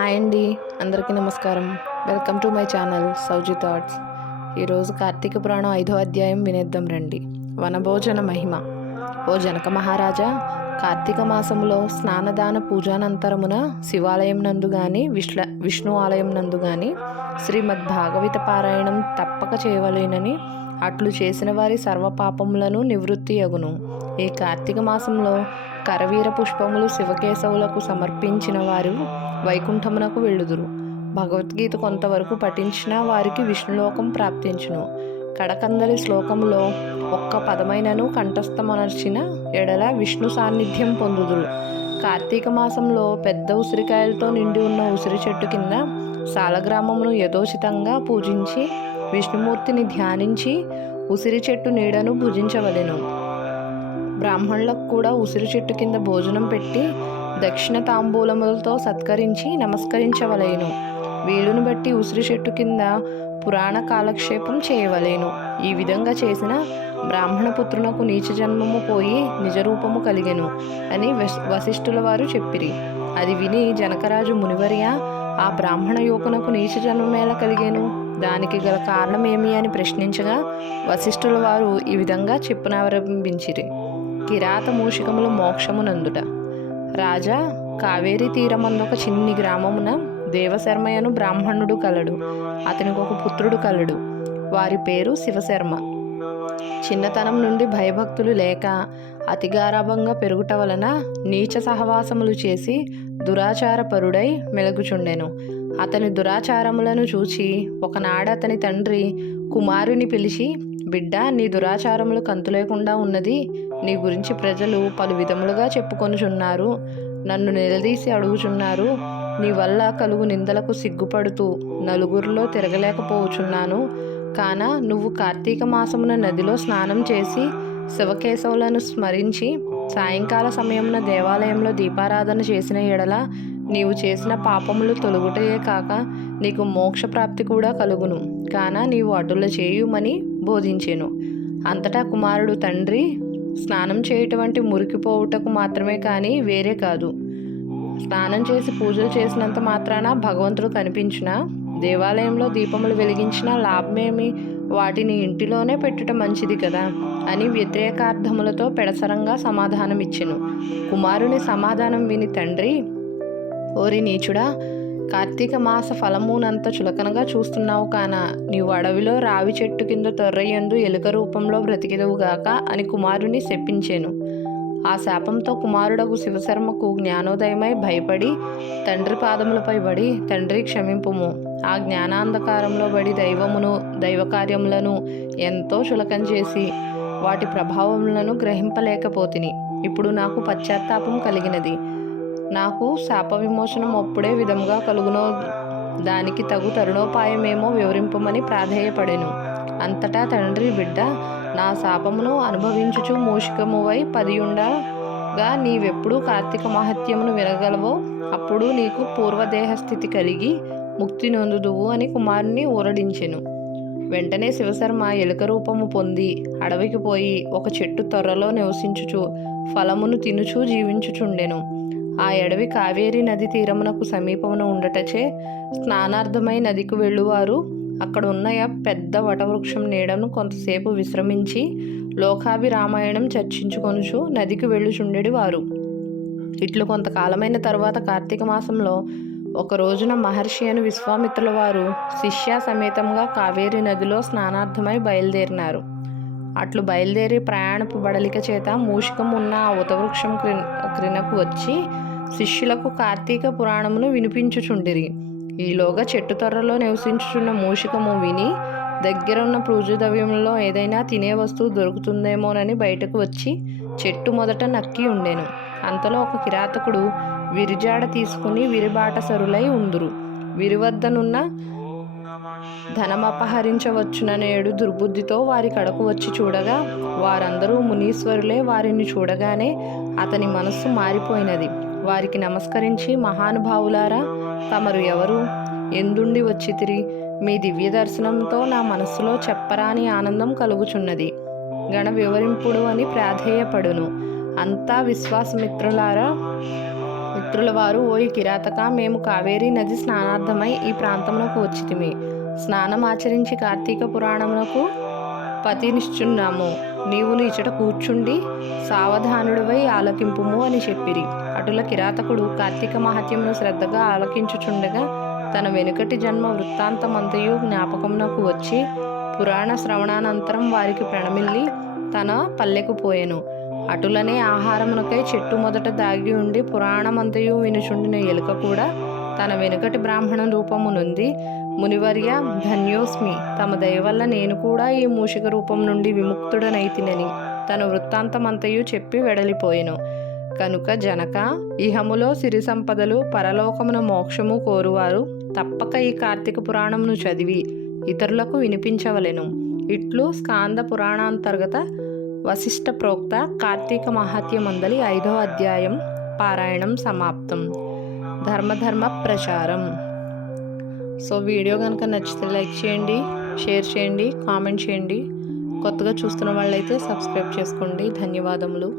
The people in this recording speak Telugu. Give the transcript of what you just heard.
హాయ్ అండి, అందరికీ నమస్కారం. Welcome to my channel Souji thoughts. ఈరోజు కార్తీక పురాణం 5వ అధ్యాయం వినేద్దాం రండి. వనభోజన మహిమ. ఓ జనక మహారాజా, కార్తీక మాసములో స్నానదాన పూజానంతరమున శివాలయం నందు గాని విష్ణు ఆలయం నందు గాని శ్రీమద్ భాగవత పారాయణం తప్పక చేయవలేనని, అట్లు చేసిన వారి సర్వపాపములను నివృత్తి అగును. ఈ కార్తీక మాసంలో కరవీర పుష్పములు శివకేశవులకు సమర్పించిన వారు వైకుంఠమునకు వెళ్ళుదురు. భగవద్గీత కొంతవరకు పఠించిన వారికి విష్ణులోకం ప్రాప్తించును. కడకందలి శ్లోకంలో ఒక్క పదమైనను కంఠస్థమనర్చిన ఎడల విష్ణు సాన్నిధ్యం పొందుదురు. కార్తీక మాసంలో పెద్ద ఉసిరికాయలతో నిండి ఉన్న ఉసిరి చెట్టు కింద సాలగ్రామమును యథోచితంగా పూజించి విష్ణుమూర్తిని ధ్యానించి ఉసిరి చెట్టు నీడను భుజించవలెను. బ్రాహ్మణులకు కూడా ఉసిరి చెట్టు కింద భోజనం పెట్టి దక్షిణ తాంబూలములతో సత్కరించి నమస్కరించవలేను. వీలును బట్టి ఉసిరి చెట్టు కింద పురాణ కాలక్షేపం చేయవలేను. ఈ విధంగా చేసిన బ్రాహ్మణ పుత్రునకు నీచ జన్మము పోయి నిజరూపము కలిగెను అని వశిష్ఠుల వారు చెప్పిరి. అది విని జనకరాజు మునివర్య, ఆ బ్రాహ్మణ యువకునకు నీచ జన్మమేలా కలిగేను, దానికి గల కారణమేమి అని ప్రశ్నించగా వశిష్ఠుల వారు ఈ విధంగా చెప్పునారంభించిరి. కిరాత మూషికములు మోక్షమునందుట. రాజా, కావేరీ తీరమందొక చిన్ని గ్రామమున దేవశర్మయను బ్రాహ్మణుడు కలడు. అతనికి ఒక పుత్రుడు కలడు. వారి పేరు శివశర్మ. చిన్నతనం నుండి భయభక్తులు లేక అతిగారాభంగా పెరుగుట వలన నీచ సహవాసములు చేసి దురాచార పరుడై మెలగుచుండెను. అతని దురాచారములను చూచి ఒకనాడు అతని తండ్రి కుమారుని పిలిచి, బిడ్డ, నీ దురాచారములు కంతులేకుండా ఉన్నది. నీ గురించి ప్రజలు పలు విధములుగా చెప్పుకొనుచున్నారు. నన్ను నిలదీసి అడుగుచున్నారు. నీ వల్ల కలుగు నిందలకు సిగ్గుపడుతూ నలుగురిలో తిరగలేకపోవచున్నాను. కాన నువ్వు కార్తీక మాసమున నదిలో స్నానం చేసి శివకేశవులను స్మరించి సాయంకాల సమయమున దేవాలయంలో దీపారాధన చేసిన ఎడల నీవు చేసిన పాపములు తొలగుటయే కాక నీకు మోక్షప్రాప్తి కూడా కలుగును. కాన నీవు అటుల చేయుమని బోధించెను. అంతటా కుమారుడు, తండ్రి, స్నానం చేయటువంటి మురికిపోవుటకు మాత్రమే కానీ వేరే కాదు. స్నానం చేసి పూజలు చేసినంత మాత్రాన భగవంతుడు కనిపించునా? దేవాలయంలో దీపములు వెలిగించిన లాభమేమి? వాటిని ఇంటిలోనే పెట్టుట మంచిది కదా అని వ్యతిరేకార్థములతో పెడసరంగా సమాధానమిచ్చెను. కుమారుని సమాధానం విని తండ్రి, ఓరి నీచుడా, కార్తీక మాస ఫలమునంత చులకనగా చూస్తున్నావు కాన నీవు అడవిలో రావి చెట్టు కింద తొర్రయందు ఎలుక రూపంలో బ్రతికెదవుగాక అని కుమారుని శపించెను. ఆ శాపంతో కుమారుడకు శివశర్మకు జ్ఞానోదయమై భయపడి తండ్రి పాదములపై పడి, తండ్రి క్షమింపుము, ఆ జ్ఞానాంధకారంలో పడి దైవకార్యములను ఎంతో చులకం చేసి వాటి ప్రభావములను గ్రహింపలేకపోతిని. ఇప్పుడు నాకు పశ్చాత్తాపం కలిగినది. నాకు శాప విమోచనం అప్పుడే విధముగా కలుగునో, దానికి తగు తరుణోపాయమేమో వివరింపమని ప్రాధేయపడెను. అంతటా తండ్రి, బిడ్డ, నా శాపమును అనుభవించుచు మూషికమువై పదియుండగా నీవెప్పుడు కార్తీక మహత్యమును వినగలవో అప్పుడు నీకు పూర్వదేహస్థితి కలిగి ముక్తి నొందుదువు అని కుమారుని ఊరడించెను. వెంటనే శివశర్మ ఎలుక రూపము పొంది అడవికి పోయి ఒక చెట్టు తొర్రలో నివసించుచు ఫలమును తినుచూ జీవించుచుండెను. ఆ అడవి కావేరీ నది తీరమునకు సమీపమున ఉండటచే స్నానార్థమై నదికి వెళ్ళువారు అక్కడ ఉన్న పెద్ద వటవృక్షం నీడను కొంతసేపు విశ్రమించి లోకాభిరామాయణం చర్చించుకొనుచు నదికి వెళ్ళుచుండెడి వారు. ఇట్లు కొంతకాలమైన తరువాత కార్తీక మాసంలో ఒక రోజున మహర్షి అని విశ్వామిత్రుల వారు శిష్య సమేతంగా కావేరీ నదిలో స్నానార్థమై బయలుదేరినారు. అట్లు బయలుదేరి ప్రయాణపు బడలిక చేత మూషికం ఉన్న ఆ ఉతవృక్షం క్రిందకు వచ్చి శిష్యులకు కార్తీక పురాణమును వినిపించుచుండిరి. ఈలోగా చెట్టు తొర్రలో నివసించుచున్న మూషికము విని దగ్గరున్న పూజద్రవ్యంలో ఏదైనా తినే వస్తువు దొరుకుతుందేమోనని బయటకు వచ్చి చెట్టు మొదట నక్కి ఉండెను. అంతలో ఒక కిరాతకుడు విరిజాడ తీసుకుని విరిబాటసరులై ఉందురు. విరివద్దనున్న ధనమపహరించవచ్చుననేడు దుర్బుద్ధితో వారి కడకు వచ్చి చూడగా వారందరూ మునీశ్వరులే. వారిని చూడగానే అతని మనస్సు మారిపోయినది. వారికి నమస్కరించి, మహానుభావులారా, తమరు ఎవరు? ఎందుండి వచ్చితిరి? మీ దివ్య దర్శనంతో నా మనస్సులో చెప్పరాని ఆనందం కలుగుచున్నది. గణ వివరింపుడు అని ప్రాధేయపడును. అంతా విశ్వాసమిత్రులారా, మంత్రుల వారు, ఓయి కిరాతక, మేము కావేరీ నది స్నానార్థమై ఈ ప్రాంతమునకు వచ్చితిమి. స్నానం ఆచరించి కార్తీక పురాణమునకు పతినిశ్చున్నాము. నీవును ఇచ్చట కూర్చుండి సావధానుడివై ఆలకింపుము అని చెప్పిరి. అటుల కిరాతకుడు కార్తీక మహాత్యమును శ్రద్ధగా ఆలకించుచుండగా తన వెనుకటి జన్మ వృత్తాంతమంతయు జ్ఞాపకమునకు వచ్చి పురాణ శ్రవణానంతరం వారికి ప్రణమిల్లి తన పల్లెకు పోయెను. అటులనే ఆహారమునకై చెట్టు మొదట దాగి ఉండి పురాణమంతయు వినుచుండిన ఎలుక కూడా తన వెనుకటి బ్రాహ్మణ రూపము నొంది, మునివర్య ధన్యోస్మి, తమ దయవల్ల నేను కూడా ఈ మూషిక రూపం నుండి విముక్తుడనైతినని తన వృత్తాంతమంతయు చెప్పి వెడలిపోయెను. కనుక జనక, ఇహములో సిరి సంపదలు, పరలోకమున మోక్షము కోరువారు తప్పక ఈ కార్తీక పురాణమును చదివి ఇతరులకు వినిపించవలెను. ఇట్లు స్కాంద పురాణాంతర్గత వశిష్ఠ ప్రోక్త కార్తీక మహాత్యమందలి 5వ అధ్యాయం పారాయణం సమాప్తం. ధర్మ ప్రచారం. సో వీడియో కనుక నచ్చితే లైక్ చేయండి, షేర్ చేయండి, కామెంట్ చేయండి. కొత్తగా చూస్తున్న వాళ్ళైతే సబ్స్క్రైబ్ చేసుకోండి. ధన్యవాదములు.